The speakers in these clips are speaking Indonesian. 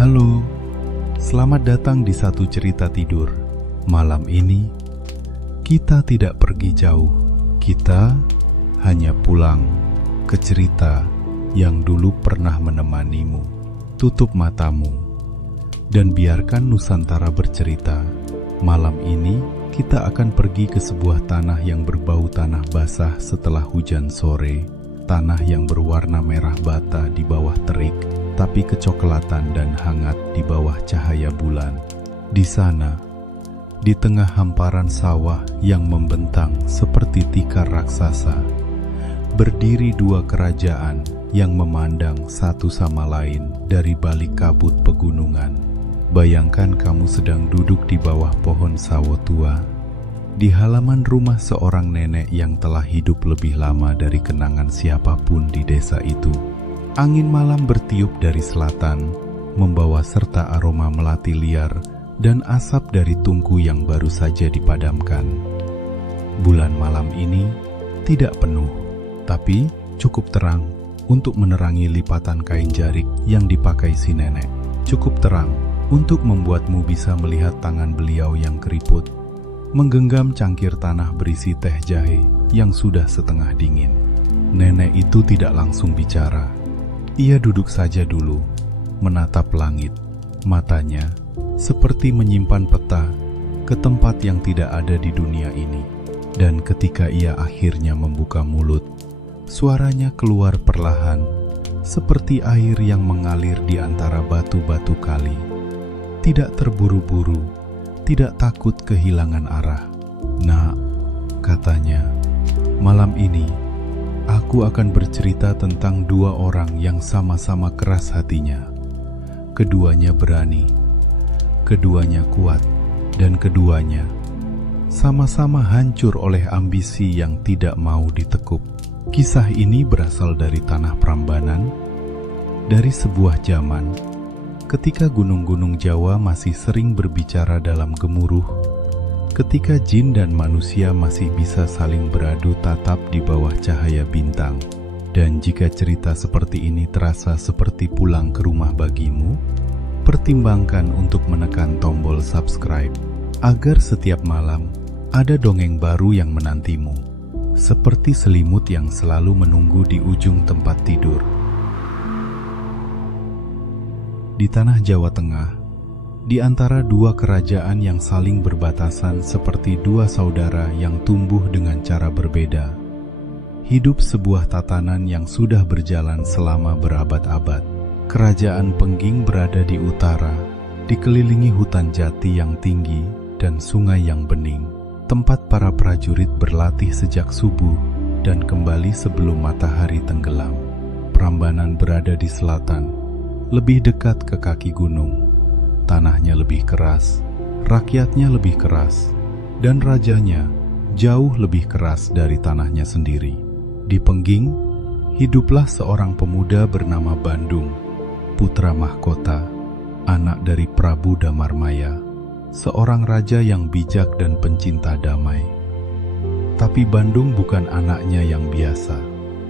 Halo, selamat datang di Satu Cerita Tidur. Malam ini, kita tidak pergi jauh. Kita hanya pulang ke cerita yang dulu pernah menemanimu. Tutup matamu dan biarkan Nusantara bercerita. Malam ini, kita akan pergi ke sebuah tanah yang berbau tanah basah setelah hujan sore. Tanah yang berwarna merah bata di bawah terik, tapi kecoklatan dan hangat di bawah cahaya bulan. Di sana, di tengah hamparan sawah yang membentang seperti tikar raksasa, berdiri dua kerajaan yang memandang satu sama lain dari balik kabut pegunungan. Bayangkan kamu sedang duduk di bawah pohon sawo tua, di halaman rumah seorang nenek yang telah hidup lebih lama dari kenangan siapapun di desa itu. Angin malam bertiup dari selatan, membawa serta aroma melati liar dan asap dari tungku yang baru saja dipadamkan. Bulan malam ini tidak penuh, tapi cukup terang untuk menerangi lipatan kain jarik yang dipakai si nenek. Cukup terang untuk membuatmu bisa melihat tangan beliau yang keriput, menggenggam cangkir tanah berisi teh jahe yang sudah setengah dingin. Nenek itu tidak langsung bicara. Ia duduk saja dulu, menatap langit. Matanya seperti menyimpan peta ke tempat yang tidak ada di dunia ini. Dan ketika ia akhirnya membuka mulut, suaranya keluar perlahan, seperti air yang mengalir di antara batu-batu kali. Tidak terburu-buru, tidak takut kehilangan arah. "Nak," katanya, "malam ini aku akan bercerita tentang dua orang yang sama-sama keras hatinya. Keduanya berani, keduanya kuat, dan keduanya sama-sama hancur oleh ambisi yang tidak mau ditekuk." Kisah ini berasal dari tanah Prambanan, dari sebuah zaman ketika gunung-gunung Jawa masih sering berbicara dalam gemuruh, ketika jin dan manusia masih bisa saling beradu tatap di bawah cahaya bintang. Dan jika cerita seperti ini terasa seperti pulang ke rumah bagimu, pertimbangkan untuk menekan tombol subscribe, agar setiap malam ada dongeng baru yang menantimu, seperti selimut yang selalu menunggu di ujung tempat tidur. Di tanah Jawa Tengah, di antara dua kerajaan yang saling berbatasan seperti dua saudara yang tumbuh dengan cara berbeda, hidup sebuah tatanan yang sudah berjalan selama berabad-abad. Kerajaan Pengging berada di utara, dikelilingi hutan jati yang tinggi dan sungai yang bening, tempat para prajurit berlatih sejak subuh dan kembali sebelum matahari tenggelam. Prambanan berada di selatan, lebih dekat ke kaki gunung. Tanahnya lebih keras, rakyatnya lebih keras, dan rajanya jauh lebih keras dari tanahnya sendiri. Di Pengging, hiduplah seorang pemuda bernama Bandung, putra mahkota, anak dari Prabu Damarmaya, seorang raja yang bijak dan pencinta damai. Tapi Bandung bukan anaknya yang biasa.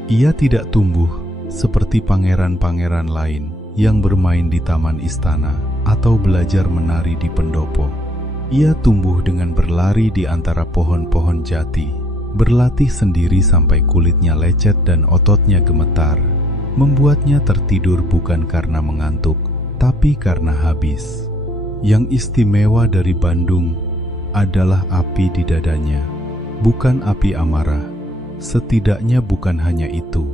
Ia tidak tumbuh seperti pangeran-pangeran lain yang bermain di taman istana atau belajar menari di pendopo. Ia tumbuh dengan berlari di antara pohon-pohon jati, berlatih sendiri sampai kulitnya lecet dan ototnya gemetar, membuatnya tertidur bukan karena mengantuk, tapi karena habis. Yang istimewa dari Bandung adalah api di dadanya, bukan api amarah. Setidaknya bukan hanya itu.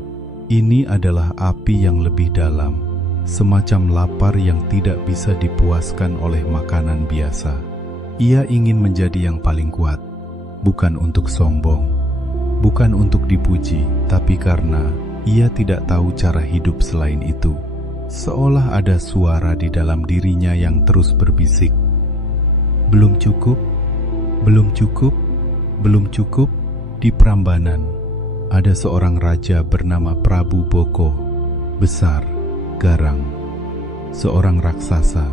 Ini adalah api yang lebih dalam, semacam lapar yang tidak bisa dipuaskan oleh makanan biasa. Ia ingin menjadi yang paling kuat, bukan untuk sombong, bukan untuk dipuji, tapi karena ia tidak tahu cara hidup selain itu. Seolah ada suara di dalam dirinya yang terus berbisik, "Belum cukup, belum cukup, belum cukup." Di Prambanan ada seorang raja bernama Prabu Boko, besar, garang, seorang raksasa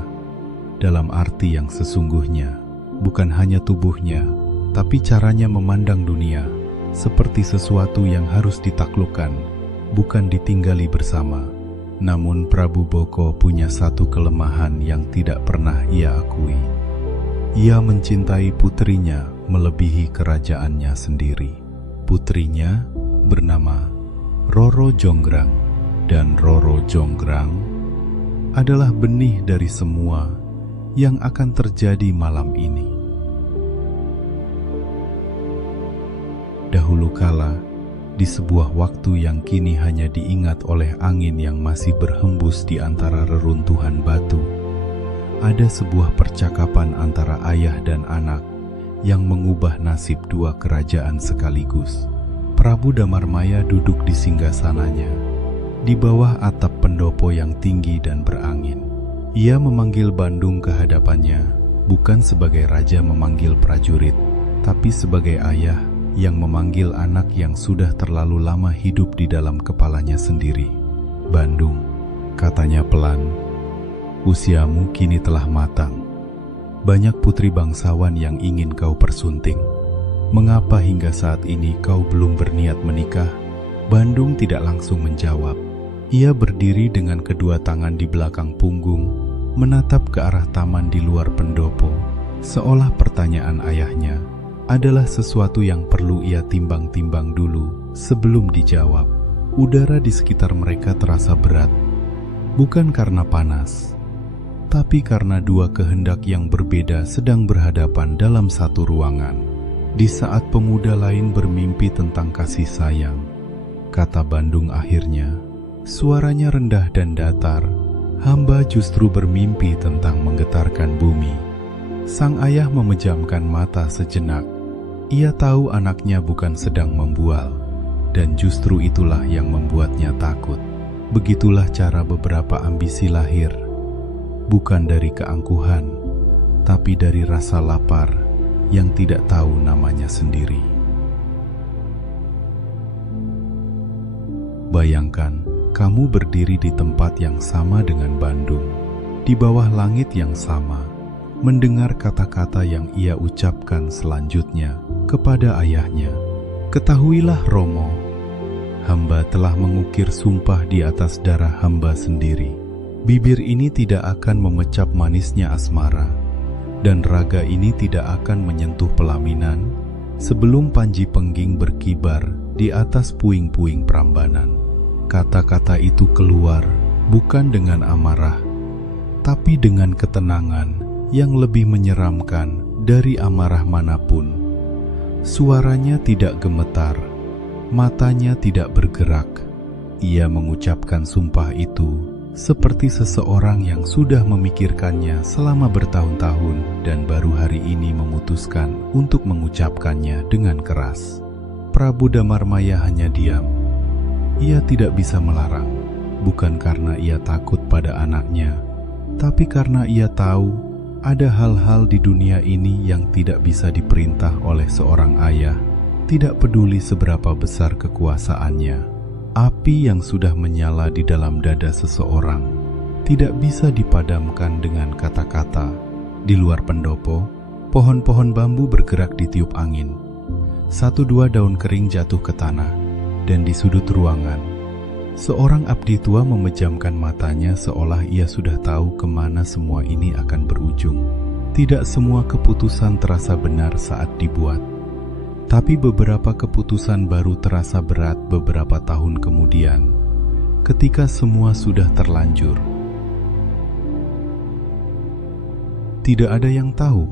dalam arti yang sesungguhnya. Bukan hanya tubuhnya, tapi caranya memandang dunia seperti sesuatu yang harus ditaklukkan, bukan ditinggali bersama. Namun Prabu Boko punya satu kelemahan yang tidak pernah ia akui. Ia mencintai putrinya melebihi kerajaannya sendiri. Putrinya bernama Roro Jonggrang, dan Roro Jonggrang adalah benih dari semua yang akan terjadi malam ini. Dahulu kala, di sebuah waktu yang kini hanya diingat oleh angin yang masih berhembus di antara reruntuhan batu, ada sebuah percakapan antara ayah dan anak yang mengubah nasib dua kerajaan sekaligus. Prabu Damarmaya duduk di singgasananya, di bawah atap pendopo yang tinggi dan berangin. Ia memanggil Bandung ke hadapannya, bukan sebagai raja memanggil prajurit, tapi sebagai ayah yang memanggil anak yang sudah terlalu lama hidup di dalam kepalanya sendiri. "Bandung," katanya pelan, "usiamu kini telah matang. Banyak putri bangsawan yang ingin kau persunting. Mengapa hingga saat ini kau belum berniat menikah?" Bandung tidak langsung menjawab. Ia berdiri dengan kedua tangan di belakang punggung, menatap ke arah taman di luar pendopo, seolah pertanyaan ayahnya adalah sesuatu yang perlu ia timbang-timbang dulu sebelum dijawab. Udara di sekitar mereka terasa berat, bukan karena panas, tapi karena dua kehendak yang berbeda sedang berhadapan dalam satu ruangan. "Di saat pemuda lain bermimpi tentang kasih sayang," kata Bandung akhirnya, suaranya rendah dan datar, "hamba justru bermimpi tentang menggetarkan bumi." Sang ayah memejamkan mata sejenak. Ia tahu anaknya bukan sedang membual, dan justru itulah yang membuatnya takut. Begitulah cara beberapa ambisi lahir, bukan dari keangkuhan, tapi dari rasa lapar yang tidak tahu namanya sendiri. Bayangkan, kamu berdiri di tempat yang sama dengan Bandung, di bawah langit yang sama, mendengar kata-kata yang ia ucapkan selanjutnya kepada ayahnya. "Ketahuilah Romo, hamba telah mengukir sumpah di atas darah hamba sendiri. Bibir ini tidak akan memecap manisnya asmara, dan raga ini tidak akan menyentuh pelaminan sebelum panji pengging berkibar di atas puing-puing Prambanan." Kata-kata itu keluar bukan dengan amarah, tapi dengan ketenangan yang lebih menyeramkan dari amarah manapun. Suaranya tidak gemetar, matanya tidak bergerak. Ia mengucapkan sumpah itu seperti seseorang yang sudah memikirkannya selama bertahun-tahun dan baru hari ini memutuskan untuk mengucapkannya dengan keras. Prabu Damarmaya hanya diam. Ia tidak bisa melarang, bukan karena ia takut pada anaknya, tapi karena ia tahu ada hal-hal di dunia ini yang tidak bisa diperintah oleh seorang ayah, tidak peduli seberapa besar kekuasaannya. Api yang sudah menyala di dalam dada seseorang tidak bisa dipadamkan dengan kata-kata. Di luar pendopo, pohon-pohon bambu bergerak di tiup angin. 1-2 daun kering jatuh ke tanah, dan di sudut ruangan, seorang abdi tua memejamkan matanya seolah ia sudah tahu kemana semua ini akan berujung. Tidak semua keputusan terasa benar saat dibuat, tapi beberapa keputusan baru terasa berat beberapa tahun kemudian, ketika semua sudah terlanjur. Tidak ada yang tahu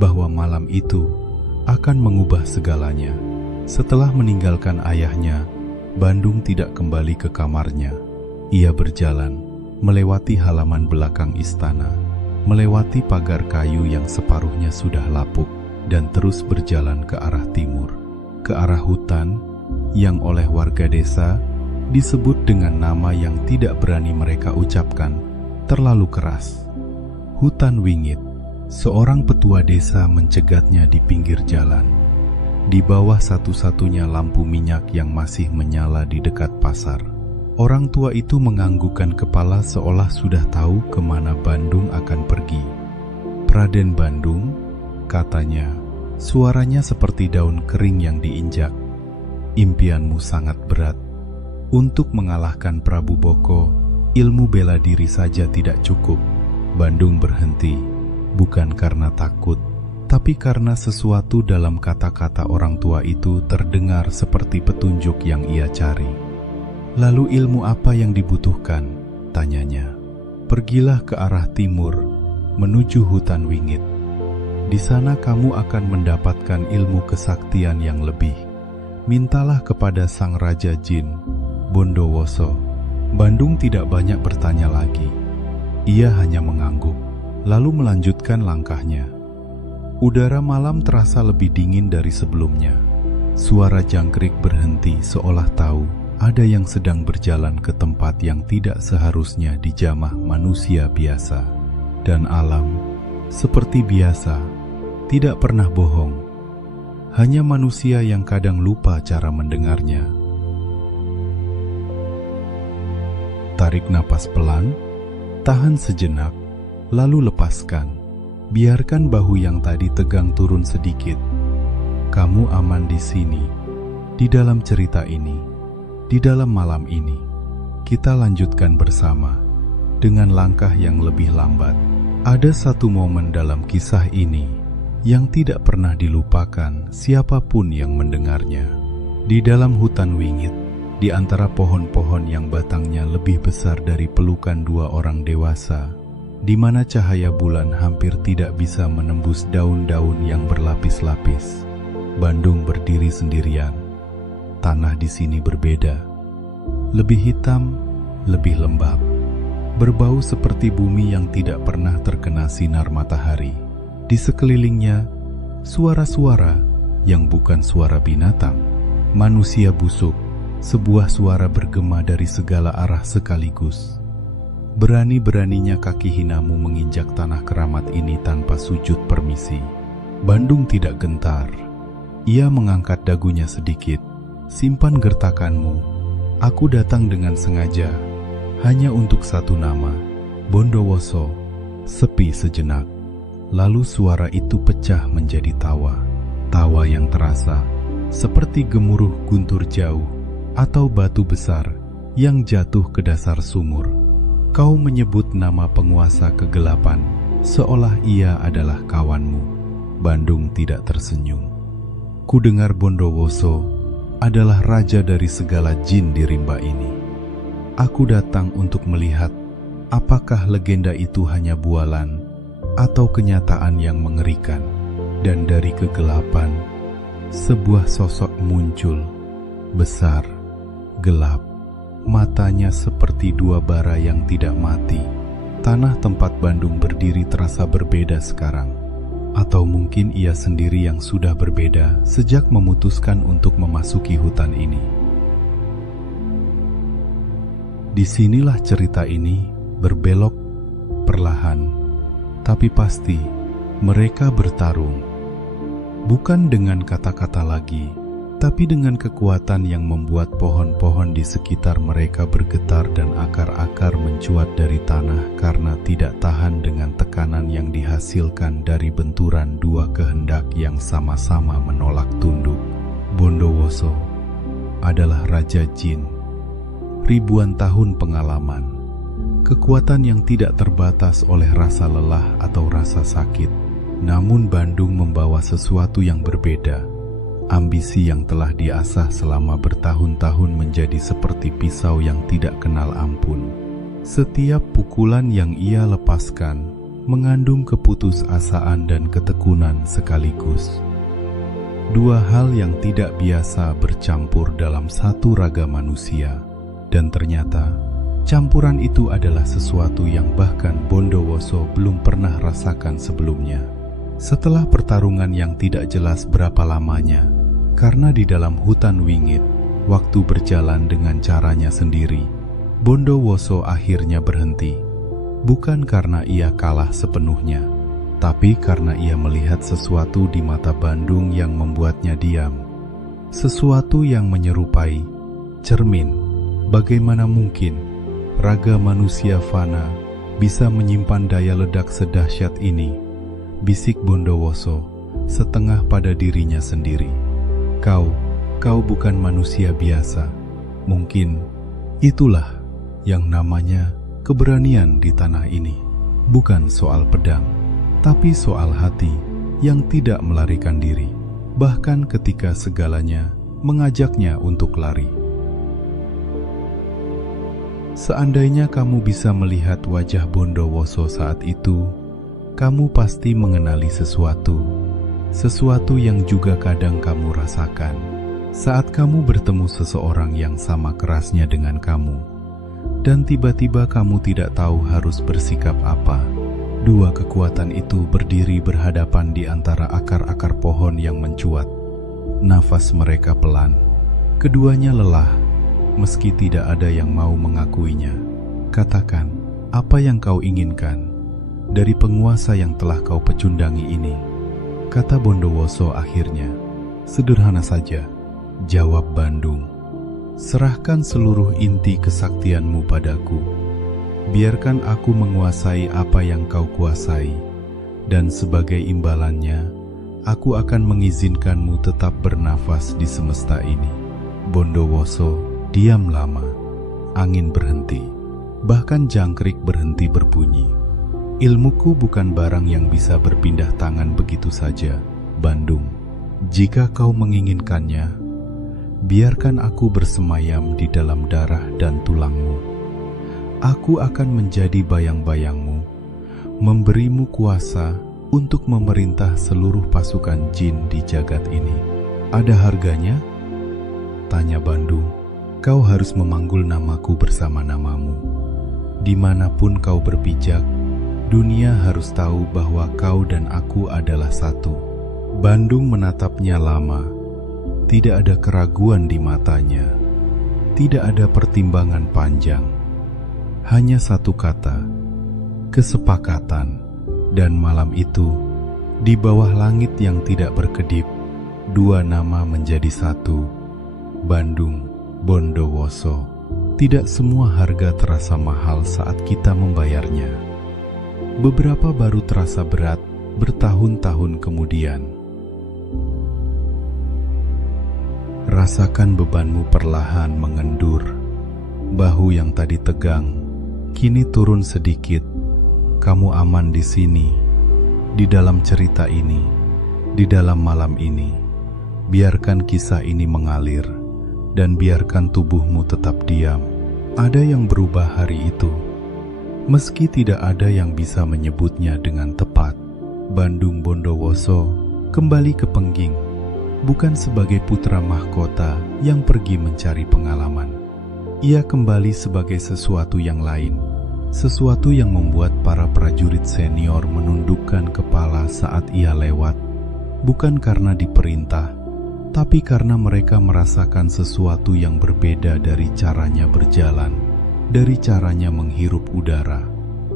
bahwa malam itu akan mengubah segalanya. Setelah meninggalkan ayahnya, Bandung tidak kembali ke kamarnya. Ia berjalan, melewati halaman belakang istana, melewati pagar kayu yang separuhnya sudah lapuk, dan terus berjalan ke arah timur, ke arah hutan yang oleh warga desa disebut dengan nama yang tidak berani mereka ucapkan, terlalu keras. Hutan Wingit. Seorang petua desa mencegatnya di pinggir jalan, di bawah satu-satunya lampu minyak yang masih menyala di dekat pasar. Orang tua itu menganggukkan kepala seolah sudah tahu kemana Bandung akan pergi. "Praden Bandung," katanya, suaranya seperti daun kering yang diinjak. "Impianmu sangat berat. Untuk mengalahkan Prabu Boko, ilmu bela diri saja tidak cukup. Bandung berhenti, bukan karena takut, tapi karena sesuatu dalam kata-kata orang tua itu terdengar seperti petunjuk yang ia cari. Lalu ilmu apa yang dibutuhkan? Tanyanya. Pergilah ke arah timur, menuju hutan wingit. Di sana kamu akan mendapatkan ilmu kesaktian yang lebih. Mintalah kepada sang Raja Jin, Bondowoso. Bandung tidak banyak bertanya lagi. Ia hanya mengangguk, lalu melanjutkan langkahnya. Udara malam terasa lebih dingin dari sebelumnya. Suara jangkrik berhenti seolah tahu ada yang sedang berjalan ke tempat yang tidak seharusnya dijamah manusia biasa. Dan alam, seperti biasa, tidak pernah bohong. Hanya manusia yang kadang lupa cara mendengarnya. Tarik napas pelan, tahan sejenak, lalu lepaskan. Biarkan bahu yang tadi tegang turun sedikit. Kamu aman di sini, di dalam cerita ini. Di dalam malam ini, kita lanjutkan bersama dengan langkah yang lebih lambat. Ada satu momen dalam kisah ini yang tidak pernah dilupakan siapapun yang mendengarnya. Di dalam hutan wingit, di antara pohon-pohon yang batangnya lebih besar dari pelukan dua orang dewasa, di mana cahaya bulan hampir tidak bisa menembus daun-daun yang berlapis-lapis, Bandung berdiri sendirian. Tanah di sini berbeda, lebih hitam, lebih lembab, berbau seperti bumi yang tidak pernah terkena sinar matahari. Di sekelilingnya, suara-suara yang bukan suara binatang, manusia busuk, sebuah suara bergema dari segala arah sekaligus. Berani-beraninya kaki hinamu menginjak tanah keramat ini tanpa sujud permisi. Bandung tidak gentar. Ia mengangkat dagunya sedikit. Simpan gertakanmu. Aku datang dengan sengaja, hanya untuk satu nama, Bondowoso. Sepi sejenak. Lalu suara itu pecah menjadi tawa. Tawa yang terasa seperti gemuruh guntur jauh atau batu besar yang jatuh ke dasar sumur. Kau menyebut nama penguasa kegelapan, seolah ia adalah kawanmu. Bandung tidak tersenyum. Ku dengar Bondowoso adalah raja dari segala jin di rimba ini. Aku datang untuk melihat apakah legenda itu hanya bualan atau kenyataan yang mengerikan. Dan dari kegelapan, sebuah sosok muncul, besar, gelap, matanya seperti dua bara yang tidak mati. Tanah tempat Bandung berdiri terasa berbeda sekarang. Atau mungkin ia sendiri yang sudah berbeda sejak memutuskan untuk memasuki hutan ini. Disinilah cerita ini berbelok perlahan, tapi pasti mereka bertarung. Bukan dengan kata-kata lagi, tapi dengan kekuatan yang membuat pohon-pohon di sekitar mereka bergetar dan akar-akar mencuat dari tanah karena tidak tahan dengan tekanan yang dihasilkan dari benturan dua kehendak yang sama-sama menolak tunduk. Bondowoso adalah Raja Jin. Ribuan tahun pengalaman, kekuatan yang tidak terbatas oleh rasa lelah atau rasa sakit. Namun Bandung membawa sesuatu yang berbeda. Ambisi yang telah diasah selama bertahun-tahun menjadi seperti pisau yang tidak kenal ampun. Setiap pukulan yang ia lepaskan mengandung keputusasaan dan ketekunan sekaligus. Dua hal yang tidak biasa bercampur dalam satu raga manusia. Dan ternyata, campuran itu adalah sesuatu yang bahkan Bondowoso belum pernah rasakan sebelumnya. Setelah pertarungan yang tidak jelas berapa lamanya, karena di dalam hutan wingit, waktu berjalan dengan caranya sendiri, Bondowoso akhirnya berhenti. Bukan karena ia kalah sepenuhnya, tapi karena ia melihat sesuatu di mata Bandung yang membuatnya diam. Sesuatu yang menyerupai cermin. Bagaimana mungkin raga manusia fana bisa menyimpan daya ledak sedahsyat ini? Bisik Bondowoso setengah pada dirinya sendiri. Kau bukan manusia biasa. Mungkin itulah yang namanya keberanian di tanah ini bukan soal pedang, tapi soal hati yang tidak melarikan diri, bahkan ketika segalanya mengajaknya untuk lari. Seandainya kamu bisa melihat wajah Bondowoso saat itu, kamu pasti mengenali sesuatu yang juga kadang kamu rasakan saat kamu bertemu seseorang yang sama kerasnya dengan kamu, dan tiba-tiba kamu tidak tahu harus bersikap apa. Dua kekuatan itu berdiri berhadapan di antara akar-akar pohon yang mencuat. Nafas mereka pelan. Keduanya lelah, meski tidak ada yang mau mengakuinya. Katakan, apa yang kau inginkan dari penguasa yang telah kau pecundangi ini? Kata Bondowoso akhirnya. Sederhana saja, jawab Bandung. Serahkan seluruh inti kesaktianmu padaku. Biarkan aku menguasai apa yang kau kuasai, dan sebagai imbalannya, aku akan mengizinkanmu tetap bernafas di semesta ini. Bondowoso diam lama. Angin berhenti, bahkan jangkrik berhenti berbunyi. Ilmuku bukan barang yang bisa berpindah tangan begitu saja, Bandung. Jika kau menginginkannya, biarkan aku bersemayam di dalam darah dan tulangmu. Aku akan menjadi bayang-bayangmu, memberimu kuasa untuk memerintah seluruh pasukan jin di jagat ini. Ada harganya? Tanya Bandung. Kau harus memanggul namaku bersama namamu. Dimanapun kau berpijak, dunia harus tahu bahwa kau dan aku adalah satu. Bandung menatapnya lama. Tidak ada keraguan di matanya. Tidak ada pertimbangan panjang. Hanya satu kata, kesepakatan. Dan malam itu, di bawah langit yang tidak berkedip, dua nama menjadi satu. Bandung, Bondowoso. Tidak semua harga terasa mahal saat kita membayarnya. Beberapa baru terasa berat bertahun-tahun kemudian. Rasakan bebanmu perlahan mengendur. Bahu yang tadi tegang kini turun sedikit. Kamu aman di sini, di dalam cerita ini, di dalam malam ini. Biarkan kisah ini mengalir, dan biarkan tubuhmu tetap diam. Ada yang berubah hari itu, meski tidak ada yang bisa menyebutnya dengan tepat. Bandung Bondowoso kembali ke Pengging, bukan sebagai putra mahkota yang pergi mencari pengalaman. Ia kembali sebagai sesuatu yang lain, sesuatu yang membuat para prajurit senior menundukkan kepala saat ia lewat, bukan karena diperintah, tapi karena mereka merasakan sesuatu yang berbeda dari caranya berjalan, dari caranya menghirup udara,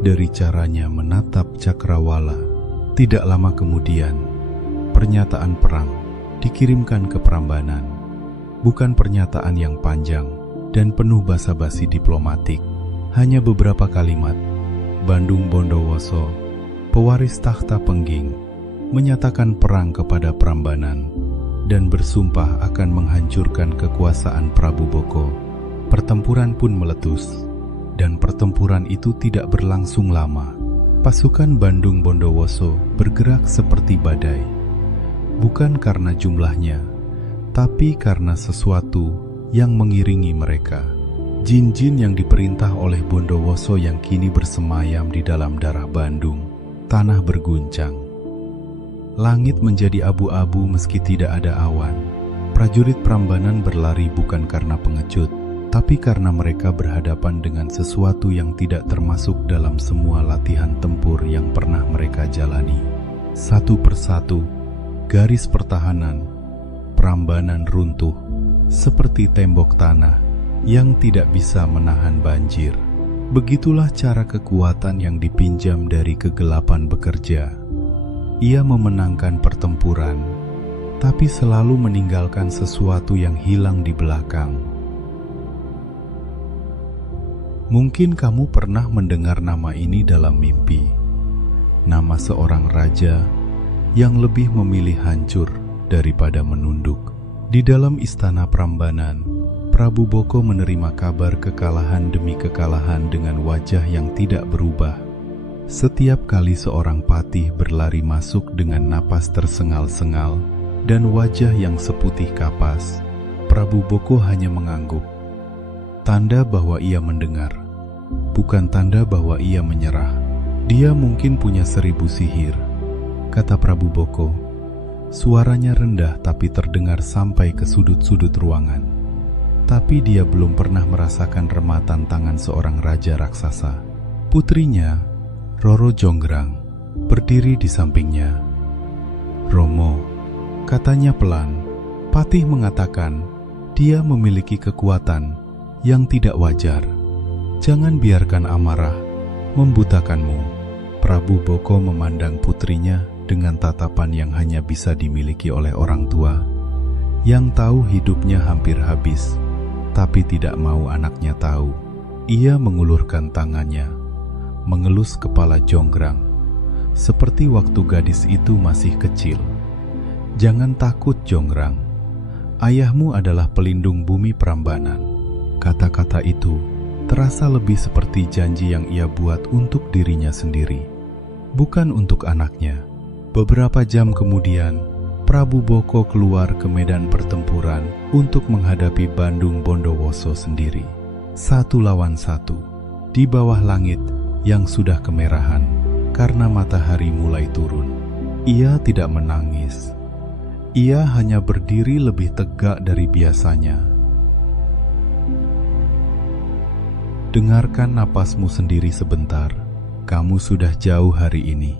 dari caranya menatap cakrawala. Tidak lama kemudian, pernyataan perang dikirimkan ke Prambanan. Bukan pernyataan yang panjang dan penuh basa-basi diplomatik, hanya beberapa kalimat. Bandung Bondowoso, pewaris takhta Pengging, menyatakan perang kepada Prambanan dan bersumpah akan menghancurkan kekuasaan Prabu Boko. Pertempuran pun meletus, dan pertempuran itu tidak berlangsung lama. Pasukan Bandung Bondowoso bergerak seperti badai, bukan karena jumlahnya, tapi karena sesuatu yang mengiringi mereka. Jin-jin yang diperintah oleh Bondowoso yang kini bersemayam di dalam darah Bandung. Tanah berguncang. Langit menjadi abu-abu meski tidak ada awan. Prajurit Prambanan berlari bukan karena pengecut, tapi karena mereka berhadapan dengan sesuatu yang tidak termasuk dalam semua latihan tempur yang pernah mereka jalani. Satu persatu, garis pertahanan Prambanan runtuh, seperti tembok tanah yang tidak bisa menahan banjir. Begitulah cara kekuatan yang dipinjam dari kegelapan bekerja. Ia memenangkan pertempuran, tapi selalu meninggalkan sesuatu yang hilang di belakang. Mungkin kamu pernah mendengar nama ini dalam mimpi. Nama seorang raja yang lebih memilih hancur daripada menunduk. Di dalam istana Prambanan, Prabu Boko menerima kabar kekalahan demi kekalahan dengan wajah yang tidak berubah. Setiap kali seorang patih berlari masuk dengan napas tersengal-sengal dan wajah yang seputih kapas, Prabu Boko hanya mengangguk. Tanda bahwa ia mendengar, bukan tanda bahwa ia menyerah. Dia mungkin punya 1000 sihir, kata Prabu Boko. Suaranya rendah tapi terdengar sampai ke sudut-sudut ruangan. Tapi dia belum pernah merasakan rematan tangan seorang raja raksasa. Putrinya, Roro Jonggrang, berdiri di sampingnya. "Romo," katanya pelan. Patih mengatakan dia memiliki kekuatan yang tidak wajar. "Jangan biarkan amarah membutakanmu." Prabu Boko memandang putrinya dengan tatapan yang hanya bisa dimiliki oleh orang tua, yang tahu hidupnya hampir habis, tapi tidak mau anaknya tahu. Ia mengulurkan tangannya, mengelus kepala Jonggrang, seperti waktu gadis itu masih kecil. "Jangan takut, Jonggrang. Ayahmu adalah pelindung bumi Prambanan." Kata-kata itu terasa lebih seperti janji yang ia buat untuk dirinya sendiri, bukan untuk anaknya. Beberapa jam kemudian, Prabu Boko keluar ke medan pertempuran untuk menghadapi Bandung Bondowoso sendiri. 1 lawan 1, di bawah langit yang sudah kemerahan karena matahari mulai turun. Ia tidak menangis. Ia hanya berdiri lebih tegak dari biasanya. "Dengarkan napasmu sendiri sebentar. Kamu sudah jauh hari ini,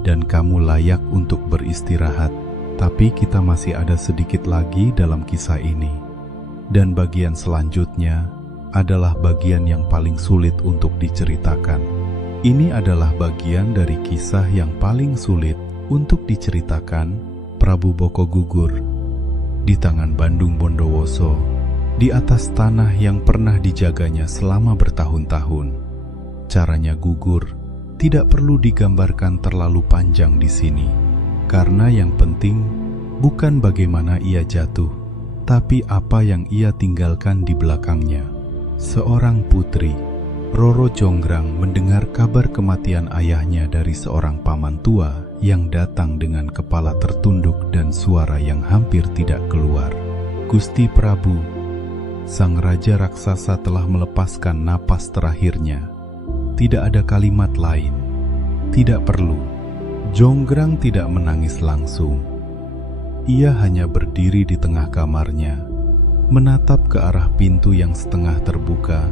dan kamu layak untuk beristirahat. Tapi kita masih ada sedikit lagi dalam kisah ini. Dan bagian selanjutnya adalah bagian yang paling sulit untuk diceritakan. Ini adalah bagian dari kisah yang paling sulit untuk diceritakan." Prabu Boko gugur di tangan Bandung Bondowoso, di atas tanah yang pernah dijaganya selama bertahun-tahun. Caranya gugur tidak perlu digambarkan terlalu panjang di sini, karena yang penting bukan bagaimana ia jatuh, tapi apa yang ia tinggalkan di belakangnya. Seorang putri, Roro Jonggrang, mendengar kabar kematian ayahnya dari seorang paman tua yang datang dengan kepala tertunduk dan suara yang hampir tidak keluar. "Gusti Prabu, sang raja raksasa telah melepaskan napas terakhirnya." Tidak ada kalimat lain. Tidak perlu. Jonggrang tidak menangis langsung. Ia hanya berdiri di tengah kamarnya, menatap ke arah pintu yang setengah terbuka,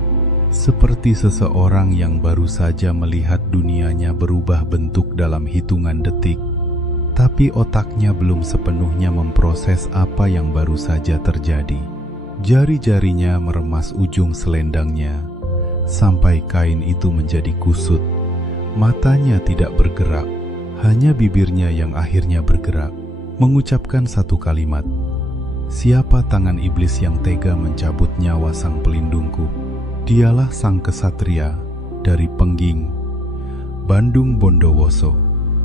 seperti seseorang yang baru saja melihat dunianya berubah bentuk dalam hitungan detik, tapi otaknya belum sepenuhnya memproses apa yang baru saja terjadi. Jari-jarinya meremas ujung selendangnya, sampai kain itu menjadi kusut. Matanya tidak bergerak, hanya bibirnya yang akhirnya bergerak, mengucapkan satu kalimat. "Siapa tangan iblis yang tega mencabut nyawa sang pelindungku? Dialah sang kesatria dari Pengging, Bandung Bondowoso."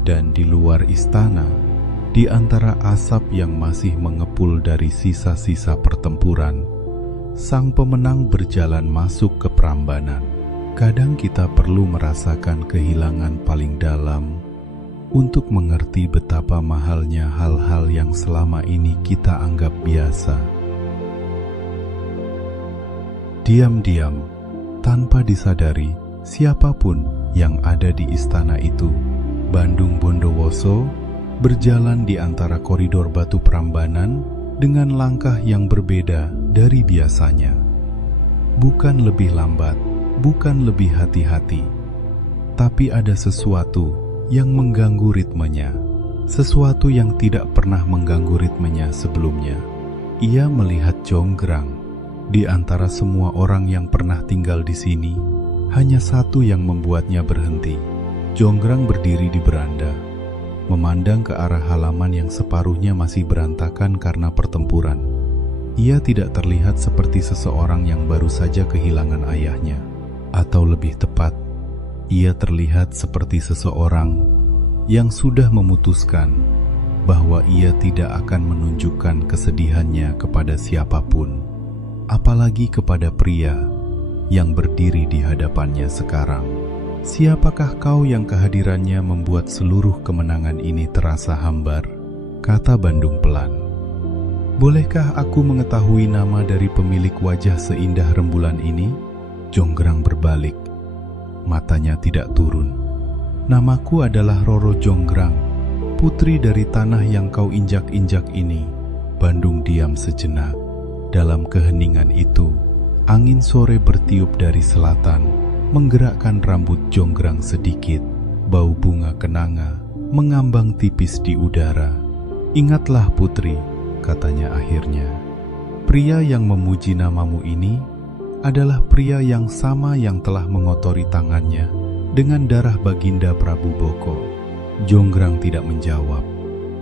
Dan di luar istana, di antara asap yang masih mengepul dari sisa-sisa pertempuran, sang pemenang berjalan masuk ke Prambanan. Kadang kita perlu merasakan kehilangan paling dalam untuk mengerti betapa mahalnya hal-hal yang selama ini kita anggap biasa. Diam-diam, tanpa disadari siapapun yang ada di istana itu, Bandung Bondowoso berjalan di antara koridor batu Prambanan dengan langkah yang berbeda dari biasanya. Bukan lebih lambat, bukan lebih hati-hati, tapi ada sesuatu yang mengganggu ritmenya, sesuatu yang tidak pernah mengganggu ritmenya sebelumnya. Ia melihat Jonggrang. Di antara semua orang yang pernah tinggal di sini, hanya satu yang membuatnya berhenti. Jonggrang berdiri di beranda, memandang ke arah halaman yang separuhnya masih berantakan karena pertempuran. Ia tidak terlihat seperti seseorang yang baru saja kehilangan ayahnya, atau lebih tepat, ia terlihat seperti seseorang yang sudah memutuskan bahwa ia tidak akan menunjukkan kesedihannya kepada siapapun. apalagi kepada pria yang berdiri di hadapannya sekarang. Siapakah kau yang kehadirannya membuat seluruh kemenangan ini terasa hambar? Kata Bandung pelan. Bolehkah aku mengetahui nama dari pemilik wajah seindah rembulan ini? Jonggrang berbalik. Matanya tidak turun. Namaku adalah Roro Jonggrang, putri dari tanah yang kau injak-injak ini. Bandung diam sejenak. Dalam keheningan itu, angin sore bertiup dari selatan, menggerakkan rambut Jonggrang sedikit. Bau bunga kenanga mengambang tipis di udara. Ingatlah putri, katanya akhirnya. Pria yang memuji namamu ini adalah pria yang sama yang telah mengotori tangannya dengan darah Baginda Prabu Boko. Jonggrang tidak menjawab,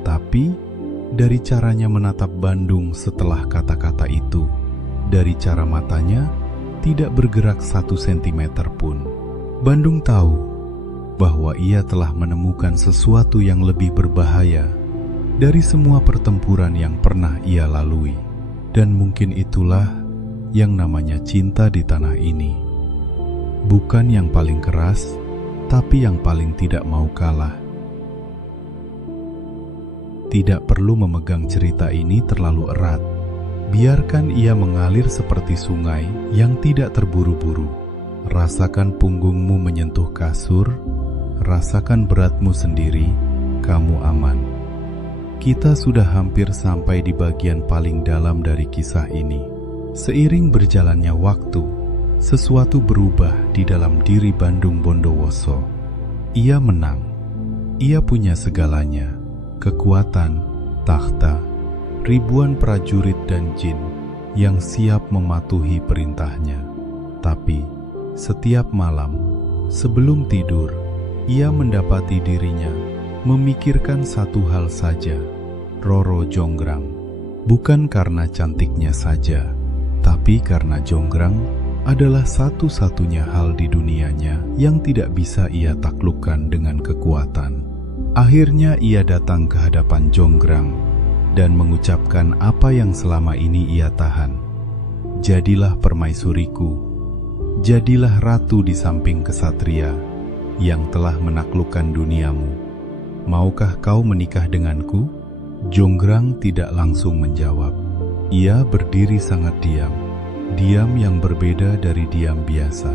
tapi dari caranya menatap Bandung setelah kata-kata itu, dari cara matanya tidak bergerak 1 sentimeter pun, Bandung tahu bahwa ia telah menemukan sesuatu yang lebih berbahaya dari semua pertempuran yang pernah ia lalui. Dan mungkin itulah yang namanya cinta di tanah ini. Bukan yang paling keras, tapi yang paling tidak mau kalah. Tidak perlu memegang cerita ini terlalu erat. Biarkan ia mengalir seperti sungai yang tidak terburu-buru. Rasakan punggungmu menyentuh kasur, rasakan beratmu sendiri, kamu aman. Kita sudah hampir sampai di bagian paling dalam dari kisah ini. Seiring berjalannya waktu, sesuatu berubah di dalam diri Bandung Bondowoso. Ia menang. Ia punya segalanya. Kekuatan, takhta, ribuan prajurit dan jin yang siap mematuhi perintahnya. Tapi setiap malam, sebelum tidur, ia mendapati dirinya memikirkan satu hal saja, Roro Jonggrang. Bukan karena cantiknya saja, tapi karena Jonggrang adalah satu-satunya hal di dunianya yang tidak bisa ia taklukkan dengan kekuatan. Akhirnya ia datang ke hadapan Jonggrang dan mengucapkan apa yang selama ini ia tahan. Jadilah permaisuriku, jadilah ratu di samping kesatria yang telah menaklukkan duniamu. Maukah kau menikah denganku? Jonggrang tidak langsung menjawab. Ia berdiri sangat diam, diam yang berbeda dari diam biasa.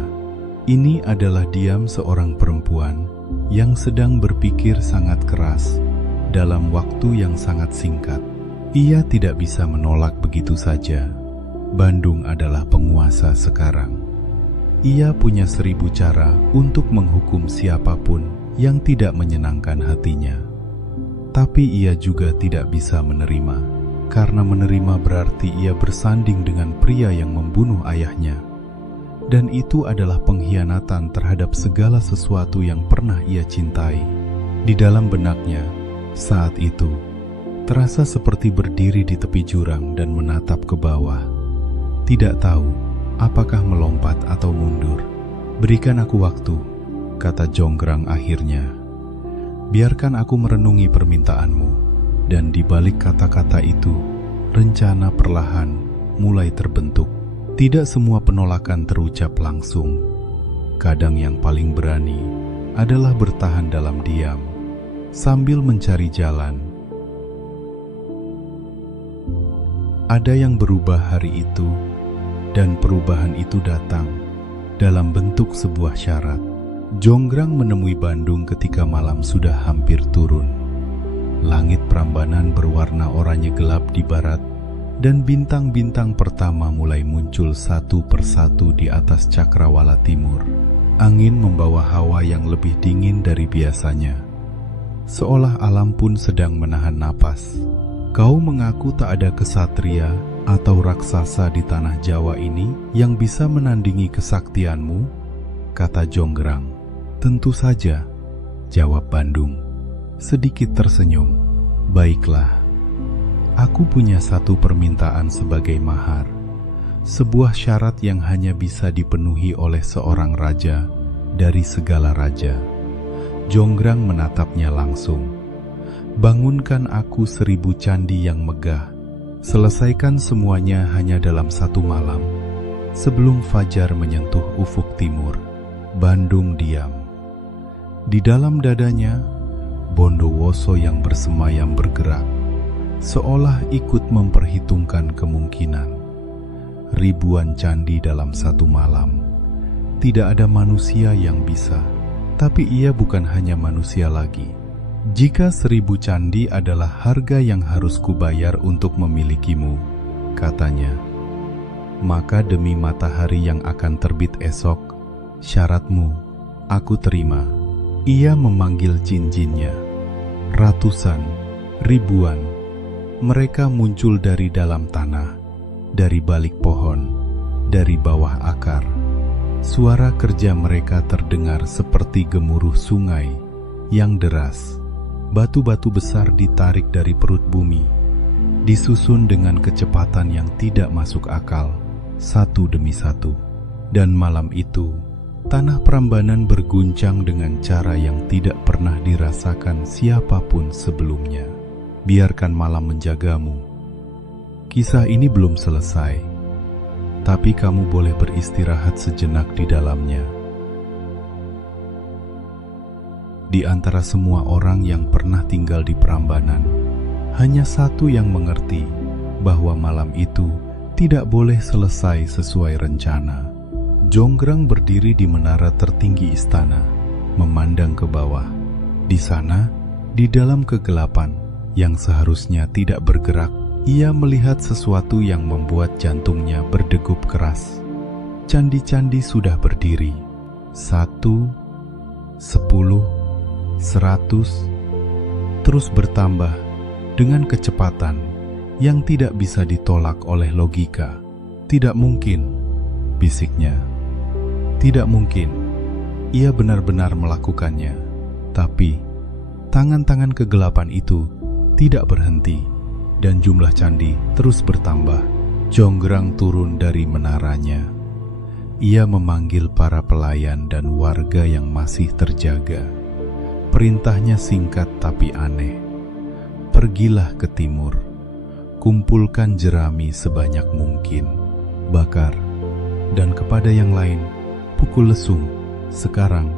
Ini adalah diam seorang perempuan yang sedang berpikir sangat keras dalam waktu yang sangat singkat. Ia tidak bisa menolak begitu saja. Bandung adalah penguasa sekarang. Ia punya 1000 cara untuk menghukum siapapun yang tidak menyenangkan hatinya. Tapi ia juga tidak bisa menerima, karena menerima berarti ia bersanding dengan pria yang membunuh ayahnya. Dan itu adalah pengkhianatan terhadap segala sesuatu yang pernah ia cintai. Di dalam benaknya, saat itu, terasa seperti berdiri di tepi jurang dan menatap ke bawah. Tidak tahu apakah melompat atau mundur. Berikan aku waktu, kata Jonggrang akhirnya. Biarkan aku merenungi permintaanmu. Dan di balik kata-kata itu, rencana perlahan mulai terbentuk. Tidak semua penolakan terucap langsung. Kadang yang paling berani adalah bertahan dalam diam, sambil mencari jalan. Ada yang berubah hari itu, dan perubahan itu datang dalam bentuk sebuah syarat. Jonggrang menemui Bandung ketika malam sudah hampir turun. Langit Prambanan berwarna oranye gelap di barat, dan bintang-bintang pertama mulai muncul satu persatu di atas cakrawala timur. Angin membawa hawa yang lebih dingin dari biasanya, seolah alam pun sedang menahan napas. Kau mengaku tak ada kesatria atau raksasa di tanah Jawa ini yang bisa menandingi kesaktianmu, kata Jonggrang. Tentu saja, jawab Bandung, sedikit tersenyum. Baiklah. Aku punya satu permintaan sebagai mahar, sebuah syarat yang hanya bisa dipenuhi oleh seorang raja dari segala raja. Jonggrang menatapnya langsung. Bangunkan aku 1000 candi yang megah Selesaikan semuanya hanya dalam satu malam, sebelum fajar menyentuh ufuk timur. Bandung diam. Di dalam dadanya, Bondowoso yang bersemayam bergerak, seolah ikut memperhitungkan kemungkinan. Ribuan candi dalam satu malam. Tidak ada manusia yang bisa, tapi ia bukan hanya manusia lagi. Jika 1000 candi adalah harga yang harus kubayar untuk memilikimu, katanya, maka demi matahari yang akan terbit esok, syaratmu aku terima. Ia memanggil jin-jinnya. Ratusan, ribuan, mereka muncul dari dalam tanah, dari balik pohon, dari bawah akar. Suara kerja mereka terdengar seperti gemuruh sungai yang deras. Batu-batu besar ditarik dari perut bumi, disusun dengan kecepatan yang tidak masuk akal, satu demi satu. Dan malam itu, tanah Prambanan berguncang dengan cara yang tidak pernah dirasakan siapapun sebelumnya. Biarkan malam menjagamu. Kisah ini belum selesai, tapi kamu boleh beristirahat sejenak di dalamnya. Di antara semua orang yang pernah tinggal di Prambanan, hanya satu yang mengerti bahwa malam itu tidak boleh selesai sesuai rencana. Jonggrang berdiri di menara tertinggi istana, memandang ke bawah. Di sana, di dalam kegelapan yang seharusnya tidak bergerak, ia melihat sesuatu yang membuat jantungnya berdegup keras. Candi-candi sudah berdiri. 1, 10, 100, terus bertambah dengan kecepatan yang tidak bisa ditolak oleh logika. Tidak mungkin, bisiknya. Tidak mungkin. Ia benar-benar melakukannya. Tapi, tangan-tangan kegelapan itu tidak berhenti, dan jumlah candi terus bertambah. Jonggrang turun dari menaranya. Ia memanggil para pelayan dan warga yang masih terjaga. Perintahnya singkat tapi aneh. Pergilah ke timur, kumpulkan jerami sebanyak mungkin, bakar, dan kepada yang lain, pukul lesung. Sekarang,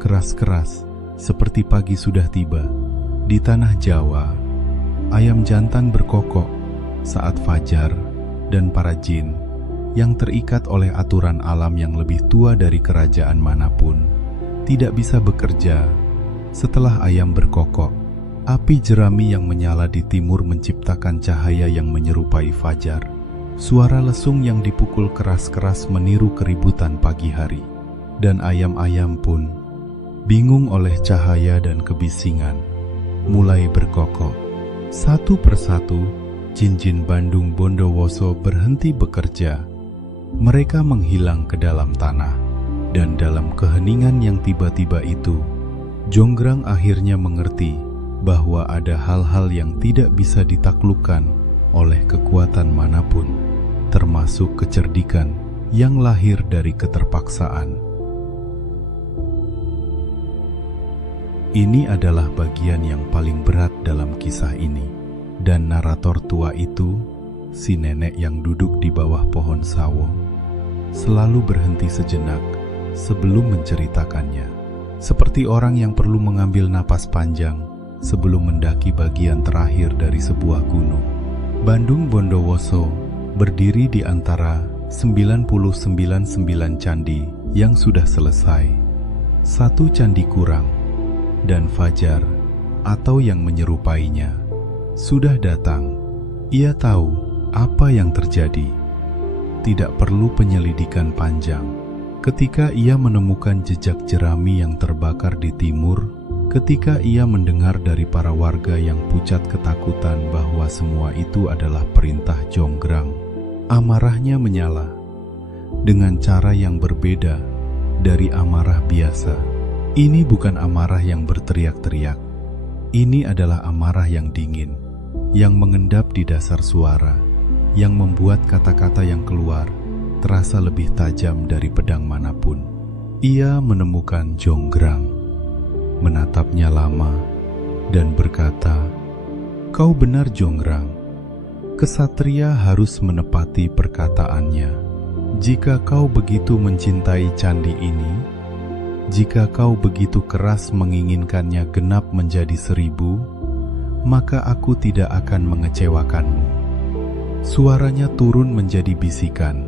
keras-keras, seperti pagi sudah tiba. Di tanah Jawa, ayam jantan berkokok saat fajar, dan para jin yang terikat oleh aturan alam yang lebih tua dari kerajaan manapun tidak bisa bekerja. Setelah ayam berkokok, api jerami yang menyala di timur menciptakan cahaya yang menyerupai fajar. Suara lesung yang dipukul keras-keras meniru keributan pagi hari. Dan ayam-ayam pun, bingung oleh cahaya dan kebisingan, mulai berkokok. Satu persatu, jin-jin Bandung Bondowoso berhenti bekerja. Mereka menghilang ke dalam tanah. Dan dalam keheningan yang tiba-tiba itu, Jonggrang akhirnya mengerti bahwa ada hal-hal yang tidak bisa ditaklukkan oleh kekuatan manapun, termasuk kecerdikan yang lahir dari keterpaksaan. Ini adalah bagian yang paling berat dalam kisah ini, dan narator tua itu, si nenek yang duduk di bawah pohon sawo, selalu berhenti sejenak sebelum menceritakannya. Seperti orang yang perlu mengambil napas panjang sebelum mendaki bagian terakhir dari sebuah gunung. Bandung Bondowoso berdiri di antara 99 candi yang sudah selesai. Satu candi kurang, dan fajar atau yang menyerupainya sudah datang. Ia tahu apa yang terjadi. Tidak perlu penyelidikan panjang. Ketika ia menemukan jejak jerami yang terbakar di timur, ketika ia mendengar dari para warga yang pucat ketakutan bahwa semua itu adalah perintah Jonggrang, amarahnya menyala dengan cara yang berbeda dari amarah biasa. Ini bukan amarah yang berteriak-teriak. Ini adalah amarah yang dingin, yang mengendap di dasar suara, yang membuat kata-kata yang keluar terasa lebih tajam dari pedang manapun. Ia menemukan Jonggrang, menatapnya lama, dan berkata, "Kau benar, Jonggrang. Kesatria harus menepati perkataannya. Jika kau begitu mencintai candi ini, jika kau begitu keras menginginkannya genap menjadi 1000, maka aku tidak akan mengecewakanmu. Suaranya turun menjadi bisikan.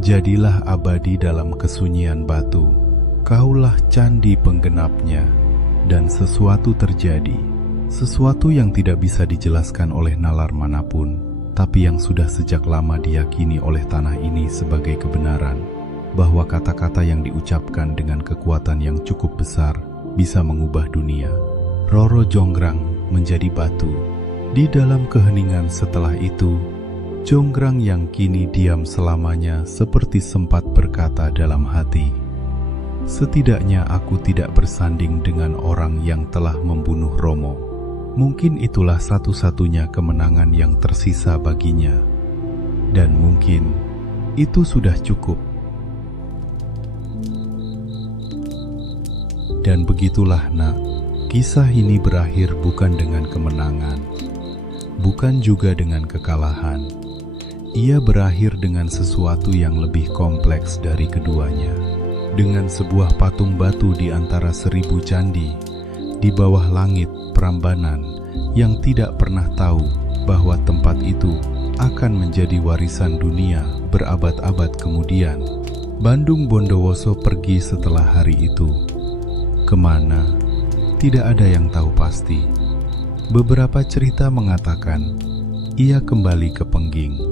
Jadilah abadi dalam kesunyian batu. Kaulah candi penggenapnya. Dan sesuatu terjadi. Sesuatu yang tidak bisa dijelaskan oleh nalar manapun, tapi yang sudah sejak lama diyakini oleh tanah ini sebagai kebenaran, bahwa kata-kata yang diucapkan dengan kekuatan yang cukup besar bisa mengubah dunia. Roro Jonggrang menjadi batu. Di dalam keheningan setelah itu, Jonggrang yang kini diam selamanya seperti sempat berkata dalam hati, "Setidaknya aku tidak bersanding dengan orang yang telah membunuh Romo. Mungkin itulah satu-satunya kemenangan yang tersisa baginya. Dan mungkin itu sudah cukup." Dan begitulah, nak, kisah ini berakhir bukan dengan kemenangan, bukan juga dengan kekalahan. Ia berakhir dengan sesuatu yang lebih kompleks dari keduanya. Dengan sebuah patung batu di antara 1000 candi, di bawah langit Prambanan yang tidak pernah tahu bahwa tempat itu akan menjadi warisan dunia berabad-abad kemudian. Bandung Bondowoso pergi setelah hari itu. Kemana? Tidak ada yang tahu pasti. Beberapa cerita mengatakan ia kembali ke Pengging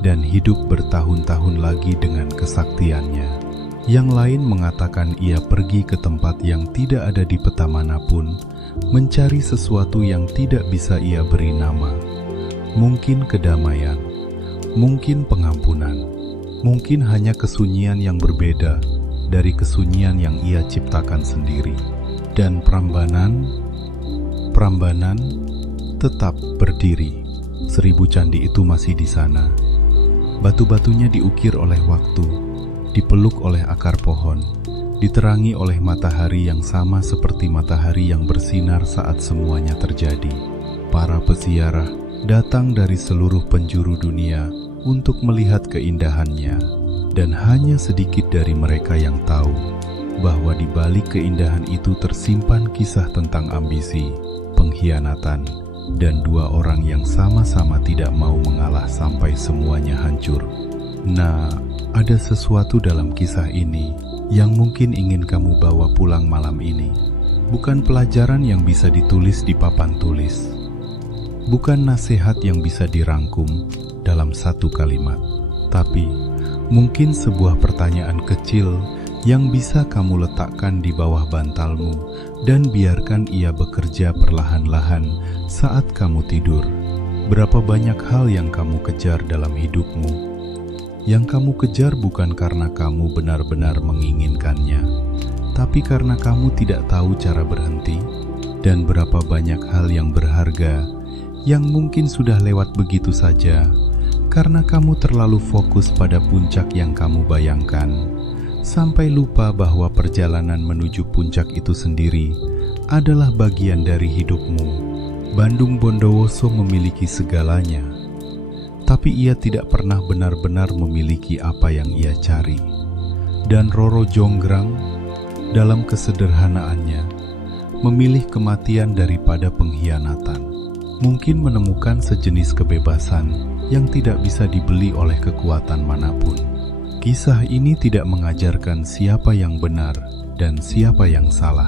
dan hidup bertahun-tahun lagi dengan kesaktiannya. Yang lain mengatakan ia pergi ke tempat yang tidak ada di peta manapun, mencari sesuatu yang tidak bisa ia beri nama. Mungkin kedamaian, mungkin pengampunan, mungkin hanya kesunyian yang berbeda dari kesunyian yang ia ciptakan sendiri. Dan Prambanan tetap berdiri. 1000 candi itu masih di sana. Batu-batunya diukir oleh waktu, dipeluk oleh akar pohon, diterangi oleh matahari yang sama seperti matahari yang bersinar saat semuanya terjadi. Para peziarah datang dari seluruh penjuru dunia untuk melihat keindahannya, dan hanya sedikit dari mereka yang tahu bahwa di balik keindahan itu tersimpan kisah tentang ambisi, pengkhianatan, dan 2 orang yang sama-sama tidak mau mengalah sampai semuanya hancur. Nah, ada sesuatu dalam kisah ini yang mungkin ingin kamu bawa pulang malam ini. Bukan pelajaran yang bisa ditulis di papan tulis. Bukan nasihat yang bisa dirangkum dalam satu kalimat. Tapi, mungkin sebuah pertanyaan kecil yang bisa kamu letakkan di bawah bantalmu dan biarkan ia bekerja perlahan-lahan saat kamu tidur. Berapa banyak hal yang kamu kejar dalam hidupmu? Yang kamu kejar bukan karena kamu benar-benar menginginkannya, tapi karena kamu tidak tahu cara berhenti. Dan berapa banyak hal yang berharga yang mungkin sudah lewat begitu saja karena kamu terlalu fokus pada puncak yang kamu bayangkan, sampai lupa bahwa perjalanan menuju puncak itu sendiri adalah bagian dari hidupmu. Bandung Bondowoso memiliki segalanya, tapi ia tidak pernah benar-benar memiliki apa yang ia cari. Dan Roro Jonggrang, dalam kesederhanaannya, memilih kematian daripada pengkhianatan. Mungkin menemukan sejenis kebebasan yang tidak bisa dibeli oleh kekuatan manapun. Kisah ini tidak mengajarkan siapa yang benar dan siapa yang salah.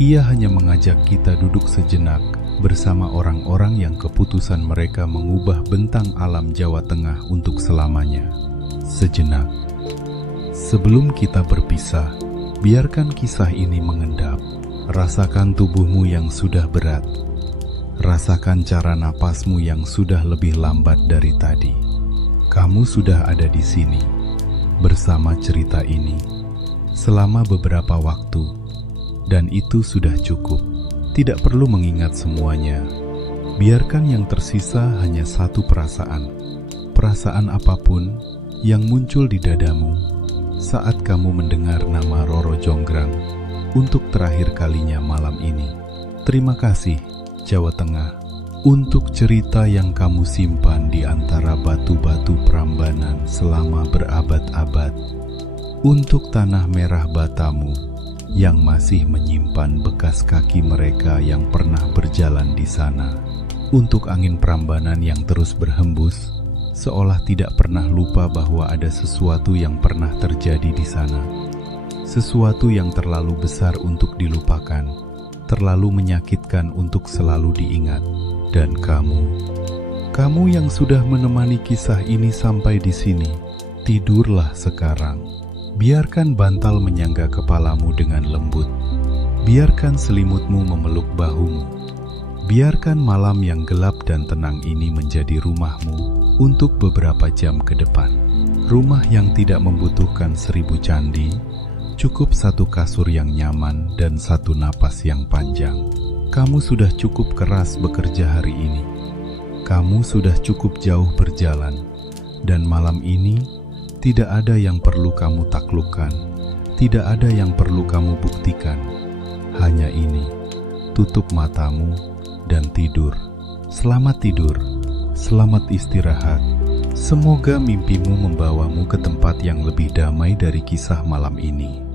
Ia hanya mengajak kita duduk sejenak bersama orang-orang yang keputusan mereka mengubah bentang alam Jawa Tengah untuk selamanya. Sejenak. Sebelum kita berpisah, biarkan kisah ini mengendap. Rasakan tubuhmu yang sudah berat. Rasakan cara napasmu yang sudah lebih lambat dari tadi. Kamu sudah ada di sini bersama cerita ini selama beberapa waktu, dan itu sudah cukup. Tidak perlu mengingat semuanya. Biarkan yang tersisa hanya satu perasaan. Perasaan apapun yang muncul di dadamu saat kamu mendengar nama Roro Jonggrang untuk terakhir kalinya malam ini. Terima kasih, Jawa Tengah. untuk cerita yang kamu simpan di antara batu-batu Prambanan selama berabad-abad, untuk tanah merah Batamu yang masih menyimpan bekas kaki mereka yang pernah berjalan di sana, untuk angin Prambanan yang terus berhembus, seolah tidak pernah lupa bahwa ada sesuatu yang pernah terjadi di sana. Sesuatu yang terlalu besar untuk dilupakan, terlalu menyakitkan untuk selalu diingat. Dan kamu yang sudah menemani kisah ini sampai di sini, tidurlah sekarang. Biarkan bantal menyangga kepalamu dengan lembut. Biarkan selimutmu memeluk bahumu. Biarkan malam yang gelap dan tenang ini menjadi rumahmu untuk beberapa jam ke depan. Rumah yang tidak membutuhkan 1000 candi, cukup satu kasur yang nyaman dan satu napas yang panjang. Kamu sudah cukup keras bekerja hari ini. Kamu sudah cukup jauh berjalan. Dan malam ini, tidak ada yang perlu kamu taklukkan. Tidak ada yang perlu kamu buktikan. Hanya ini, tutup matamu dan tidur. Selamat tidur. Selamat istirahat. Semoga mimpimu membawamu ke tempat yang lebih damai dari kisah malam ini.